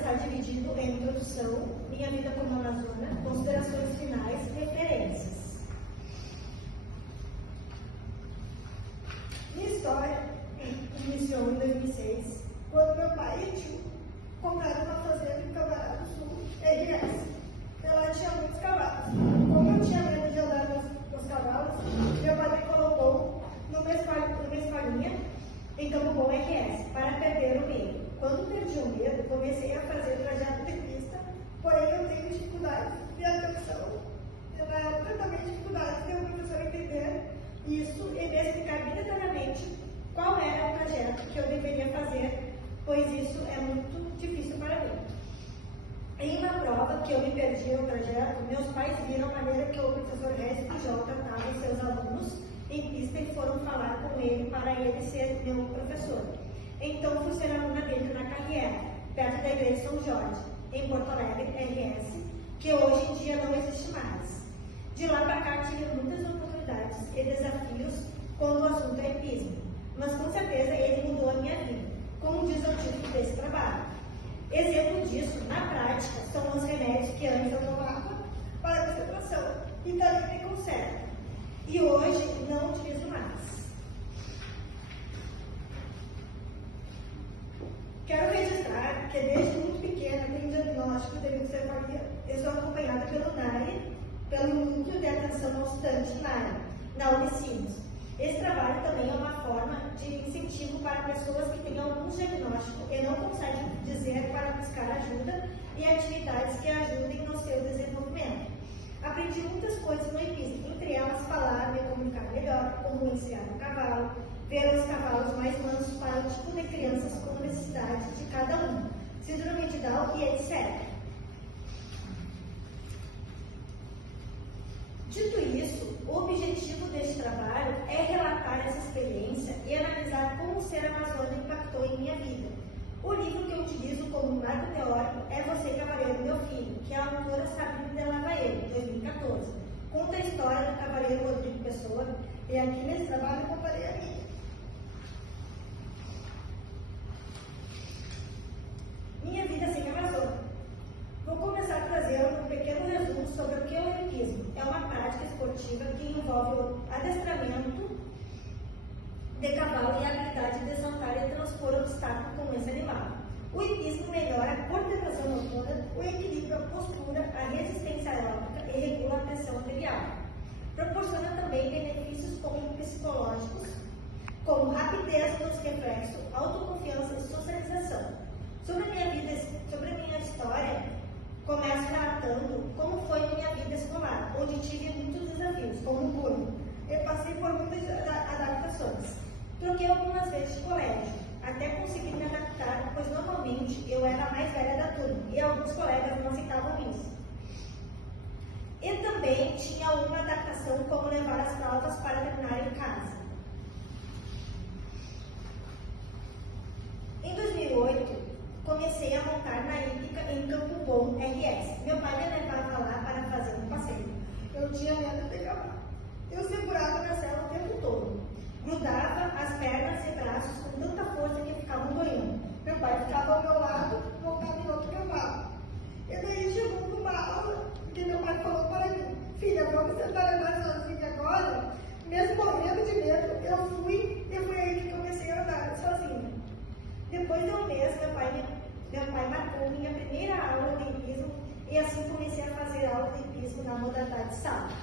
está dividido em introdução, minha vida como amazona, considerações finais e referências. Minha história iniciou em 2006, quando meu pai e tio compraram uma fazenda em Cambará do Sul, RS. Ela tinha muitos cavalos. Como eu tinha medo de andar nos cavalos, meu pai me colocou numa escolinha em Campo Bom RS, para perder o medo. Quando perdi o medo, comecei a fazer trajeto de pista, porém eu tenho dificuldades de atenção. Na época também dificuldades de o professor entender isso e me explicar detalhadamente qual era o trajeto que eu deveria fazer, pois isso é muito difícil para mim. Em uma prova que eu me perdi no trajeto, meus pais viram a maneira que o professor J tratava os seus alunos em pista e foram falar com ele para ele ser meu professor. Então fui ser aluna dele na Carriera, perto da igreja de São Jorge, em Porto Alegre, RS, que hoje em dia não existe mais. De lá para cá tive muitas oportunidades e desafios quando o assunto é hipismo, mas com certeza ele mudou a minha vida, como diz o título desse trabalho. Exemplo disso, na prática, são os remédios que antes eu tomava para a concentração e também me consertam. E hoje não utilizo mais. Quero registrar que desde muito pequena tenho diagnóstico de leucemia e sou acompanhada pelo NAI, pelo Núcleo de Atenção ao Estudante NAI, na Unicinos. Esse trabalho também é uma forma de incentivo para pessoas que têm algum diagnóstico e não conseguem dizer para buscar ajuda e atividades que ajudem no seu desenvolvimento. Aprendi muitas coisas no hipismo, entre elas falar, me comunicar melhor, como ensinar o cavalo, ver os cavalos mais mansos para o tipo de crianças com necessidade de cada um, síndrome de Down e etc. Dito isso, o objetivo deste trabalho é relatar essa experiência e analisar como o ser amazônico impactou em minha vida. O livro que eu utilizo como marco teórico é Você, Cavaleiro, Meu Filho, que a autora Sabrina de Lavalle, 2014. Conta a história do cavaleiro Rodrigo Pessoa e aqui nesse trabalho eu comparei a minha. Minha vida sem Amazônia. Vou começar trazendo um pequeno resumo sobre o que é o hipismo. É uma prática esportiva que envolve o adestramento de cavalo e a habilidade de saltar e transpor obstáculos com esse animal. O hipismo melhora a coordenação motora, o equilíbrio, a postura, a resistência aeróbica e regula a pressão arterial. Proporciona também benefícios psicológicos, como rapidez nos reflexos, autoconfiança e socialização. Sobre a minha história, começo relatando como foi minha vida escolar, onde tive muitos desafios, como o bullying. Eu passei por muitas adaptações. Troquei algumas vezes de colégio, até conseguir me adaptar, pois normalmente eu era a mais velha da turma e alguns colegas não aceitavam isso. E também tinha uma adaptação como levar as provas para terminar em casa. Em 2008, comecei a montar na hípica em Campo Bom, RS. Meu pai me levava lá para fazer um passeio. Eu tinha medo de cavalo. Eu segurava na sela o tempo todo. Grudava as pernas e braços com tanta força que ficavam doendo. Meu pai ficava ao meu lado, montado em outro cavalo. E daí chegou numa aula que meu pai falou para mim: filha, vamos sentar andar sozinha agora? Mesmo morrendo de medo, eu fui e foi aí que comecei a andar sozinha. Depois de um mês, meu pai marcou minha primeira aula de hipismo e assim comecei a fazer aula de hipismo na modalidade salto.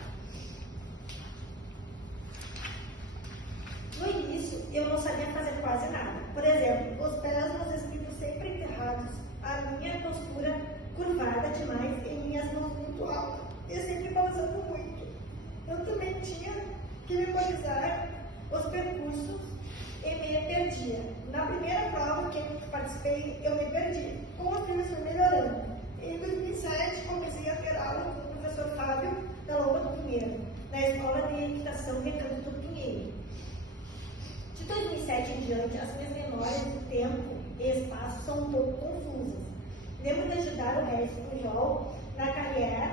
No início, eu não sabia fazer quase nada. Por exemplo, os pés nos estribos sempre enterrados, a minha postura curvada demais e minhas mãos muito altas e sempre balançando muito. Eu também tinha que memorizar os percursos e me perdia. Na primeira prova que eu participei, eu me perdi. Com a trilha foi melhorando. Em 2007, comecei a ter aula com o professor Fábio da Lomba do Pinheiro, na Escola de Equitação Recanto do Pinheiro. De 2007 em diante, as minhas memórias do tempo e espaço são um pouco confusas. Lembro de ajudar o mestre Pujol na carreira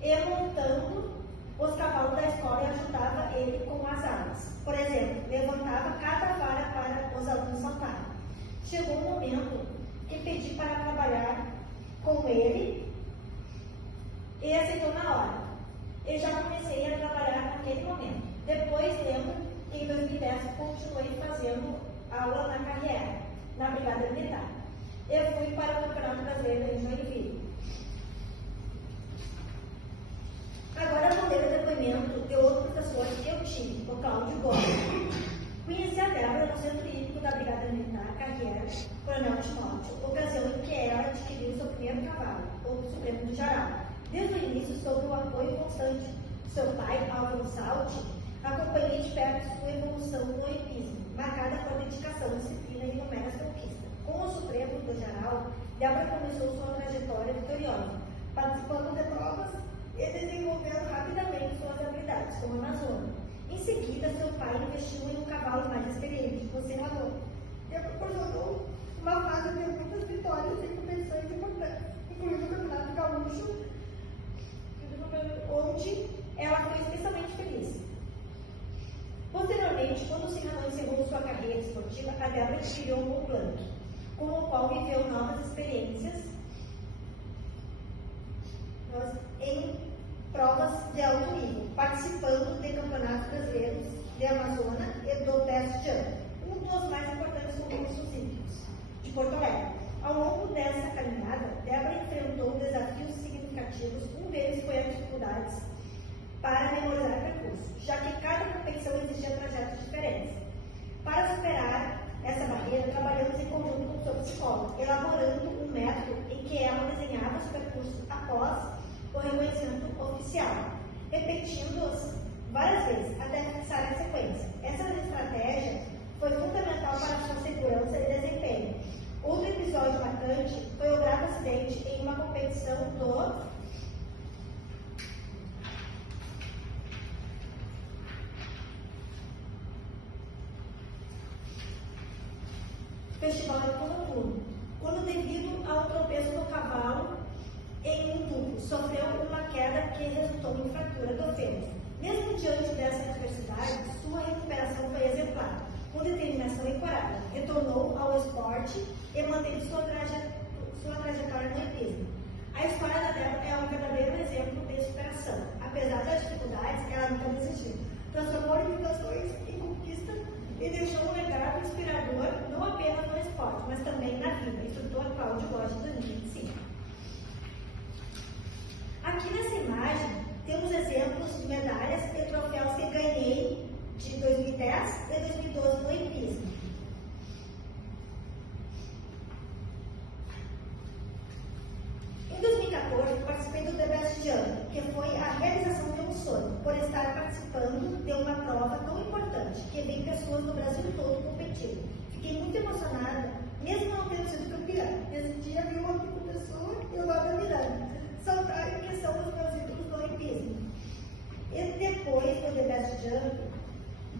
e montando os cavalos da escola e ajudava ele com as aulas. Por exemplo, levantava cada vara para os alunos saltarem. Chegou um momento que pedi para trabalhar com ele e aceitou na hora. Eu já comecei a trabalhar naquele momento. Depois, lembro que em 2010 continuei fazendo aula na carreira, na Brigada Militar. Eu fui para o Campeonato Brasileiro em Joinville. Agora vou ler o depoimento de outro professor que eu tive, o Cláudio Gomes. Conheci a Débora no Centro Hípico da Brigada Militar, Carreira, Coronel Timóteo, ocasião em que ela adquiriu seu primeiro cavalo, o Supremo do Jará. Desde o início, sob o apoio constante de seu pai, Álvaro Salti, acompanhei de perto sua evolução no hipismo, marcada por dedicação, disciplina e inúmeras conquistas. Com o Supremo do Jará, Débora começou sua trajetória vitoriosa, participando de provas e desenvolvendo rapidamente suas habilidades como amazona. Em seguida, seu pai investiu em um cavalo mais experiente, o Senador, que proporcionou uma fase de muitas vitórias em competições importantes, incluindo o Campeonato Gaúcho, onde ela foi especialmente feliz. Posteriormente, quando o Senador encerrou sua carreira esportiva, a Débora criou um bom plano, com o qual viveu novas experiências em provas de alto nível, participando de campeonatos brasileiros de Amazônia e do Best Jump, um dos mais importantes concursos hípicos de Porto Alegre. Ao longo dessa caminhada, Débora enfrentou desafios significativos, um deles foi as dificuldades para memorizar percurso, já que cada competição exigia trajetos diferentes. Para superar essa barreira, trabalhamos em conjunto com seu psicólogo, elaborando um método em que ela desenhava os percursos após o reconhecimento oficial, repetindo-os várias vezes até fixar a sequência. Essa estratégia foi fundamental para sua segurança e desempenho. Outro episódio marcante foi o grave acidente em uma competição do Festival de Honolulu, quando, devido ao tropeço do cavalo em um tubo, sofreu uma queda que resultou em fratura do fêmur. Mesmo diante dessa adversidade, sua recuperação foi exemplar. Com determinação e coragem, retornou ao esporte e manteve sua trajetória no hipismo. A história da Débora é um verdadeiro exemplo de superação. Apesar das dificuldades, ela nunca desistiu. Transformou limitações em conquista e deixou um legado inspirador não apenas no esporte, mas também na vida. Instrutor Cláudio Gomes, de 2005. Aqui nessa imagem, temos exemplos de medalhas e troféus que ganhei de 2010 e 2012 no hipismo. Em 2014, participei do The Best Jump, que foi a realização de um sonho, por estar participando de uma prova tão importante, que vem pessoas do Brasil todo competindo. Fiquei muito emocionada, mesmo não tendo sido campeã. Nesse dia, vi uma pessoa e eu estava mirando, saltar em questão dos meus ídolos no hipismo. E depois do The Best Jump,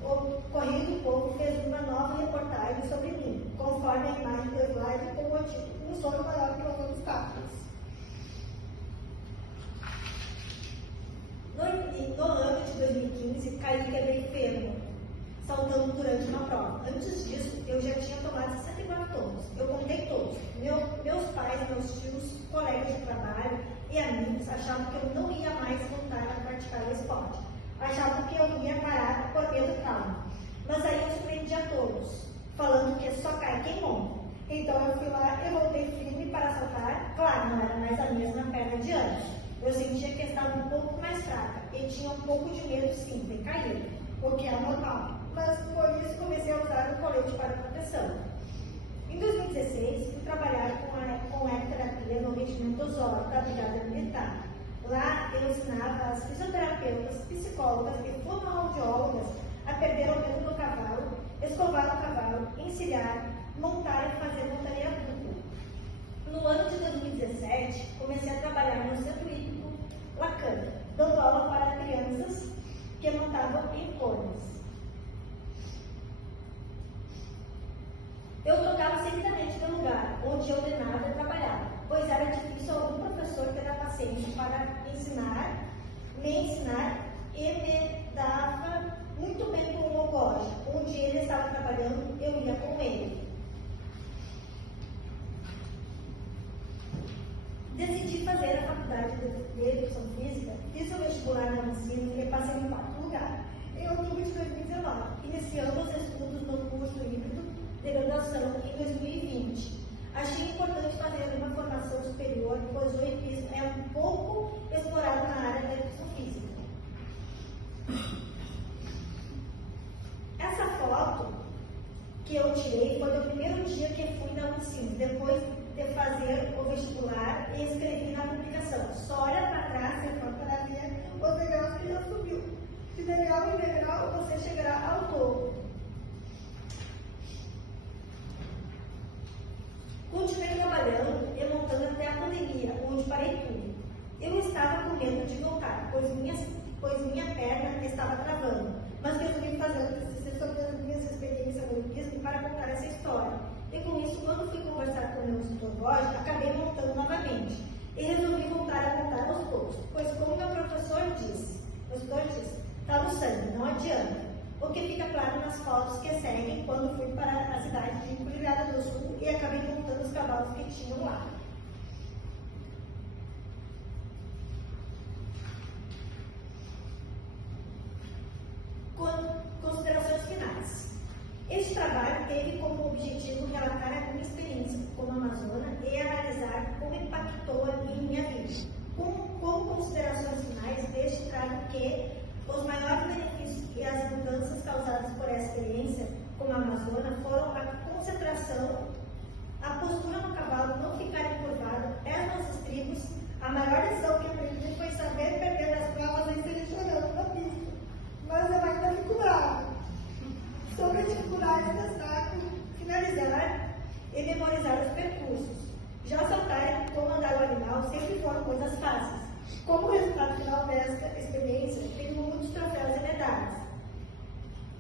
o Correio do Povo fez uma nova reportagem sobre mim, conforme a imagem do slide com o título Um Sonho Maior que os Obstáculos. No ano de 2015, caí e quebrei fêmur, saltando durante uma prova. Antes disso, eu já tinha tomado 64 tomos. Eu contei todos. Meus pais, meus tios, colegas de trabalho e amigos achavam que eu não ia mais voltar a praticar o esporte. Achavam que eu ia parar por medo do trauma. Mas aí eu surpreendi a todos, falando que só cai quem monta. Então eu fui lá e voltei firme para saltar. Claro, não era mais a mesma perna de antes. Eu sentia que estava um pouco mais fraca e tinha um pouco de medo, sim, de cair, o que é normal. Mas por isso comecei a usar o colete para proteção. Em 2016, fui trabalhar com ecoterapia no regimento Zoro da Brigada Militar. Lá eu ensinava as fisioterapeutas, psicólogas e fonoaudiólogas a perder o medo do cavalo, escovar o cavalo, encilhar, montar e fazer montaria dupla. No ano de 2017, comecei a trabalhar no Centro Hípico Lacan, dando aula para crianças que montavam em cones. Eu trocava seguidamente de lugar onde eu treinava e trabalhava, pois era difícil algum professor ter a paciência para me ensinar e me dava muito bem com o logoja. Onde ele estava trabalhando, eu ia com ele. Essa foto que eu tirei foi do primeiro dia que fui na Unicinos, depois de fazer o vestibular e escrevi na publicação. Só olha para trás e para ver os degraus que já subiu. De degrau em degrau você chegará ao topo. Continuei trabalhando e montando até a pandemia, onde parei tudo. Eu estava com medo de voltar, pois minha perna estava travando, mas resolvi fazer um TCC sobre as minhas experiências no hipismo para contar essa história. E com isso, quando fui conversar com o meu psicólogo, acabei montando novamente. E resolvi voltar a montar aos poucos, pois como meu professor disse, está no sangue, não adianta. O que fica claro nas fotos que seguem quando fui para a cidade de Curitiba do Sul e acabei montando os cavalos que tinham lá. Considerações finais. Este trabalho teve como objetivo relatar a minha experiência como amazona e analisar como impactou em minha vida. Como considerações finais, deixo claro que os maiores benefícios e as mudanças causadas por essa experiência como amazona foram a concentração, a postura no cavalo não ficar encurvado, nos estribos. A maior lição que aprendi foi saber perder as provas e ser chorando na pista. Mas eu ainda fico bravo. Sobre as dificuldades, destaco finalizar e memorizar os percursos. Já saltar e comandar o animal sempre foram coisas fáceis. Como resultado final desta experiência, tenho muitos troféus e medalhas.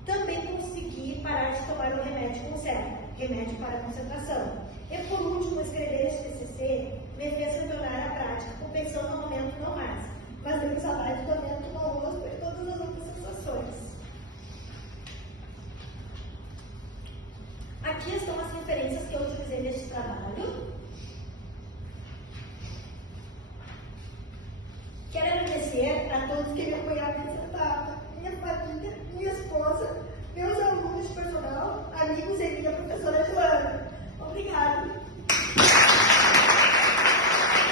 Também consegui parar de tomar o remédio para a concentração. E por último, escrever este TCC me fez retornar à prática, com pensão no momento não mais, mas tenho saudade do momento no almoço e todas as outras sensações. Aqui estão as referências que eu utilizei neste trabalho. Quero agradecer a todos que me apoiaram nessa etapa, minha família, minha esposa, meus alunos de personal, amigos e minha professora de